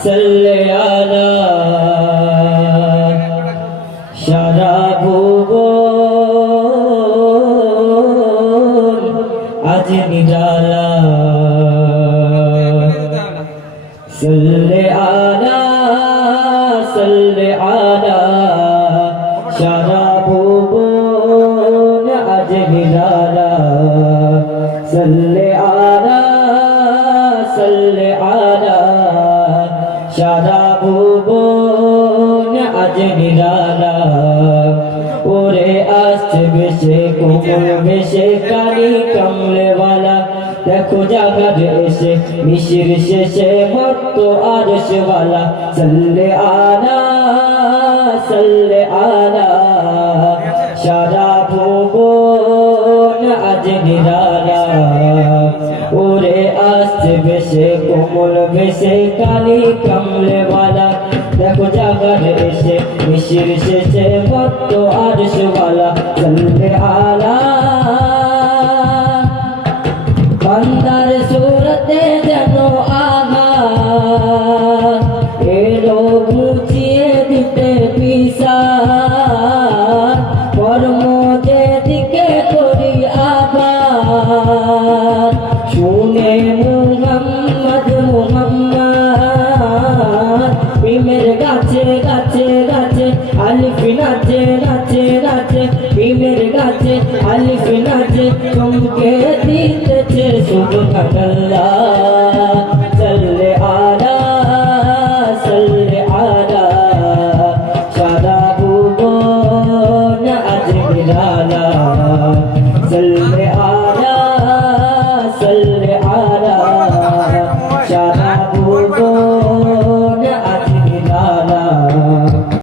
সাল্লি আলা সারা ভুবন আজ নিরালা সাল্লি আলা সারা ভুবন আজ নিরালা সাল্লি আলা সারা ভুবন আজ নিরালা ওরে আসছে বেশে কোমল বেশে কালি কমলেওয়ালা দেখো জাগার এসে মিশির শেষে মত আরশওয়ালা সাল্লি আলা সারা ভুবন আজ নিরালা ওরে আসছে বেশে কোমল বেশে কালি কমলেওয়ালা দেখো জাগার এসে মিশির শেষে মত আরশওয়ালা সাল্লি আলা বান্দার সুরতে যেন আঘাত এলো ঘুচিয়ে দিতে পিসা কর্ম যেদিকে করি আবার শুনে মুহাম্মদ প্রেমের গাছে গাছে গাছে আলিফ নাচে নাচে নাচে প্রেমের গাছে আলিফ নাচে চমকে দিতেছে সুবহানাল্লাহ সাল্লি আলা সারা ভুবন আজ নিরালা সাল্লি আলা সারা ভুবন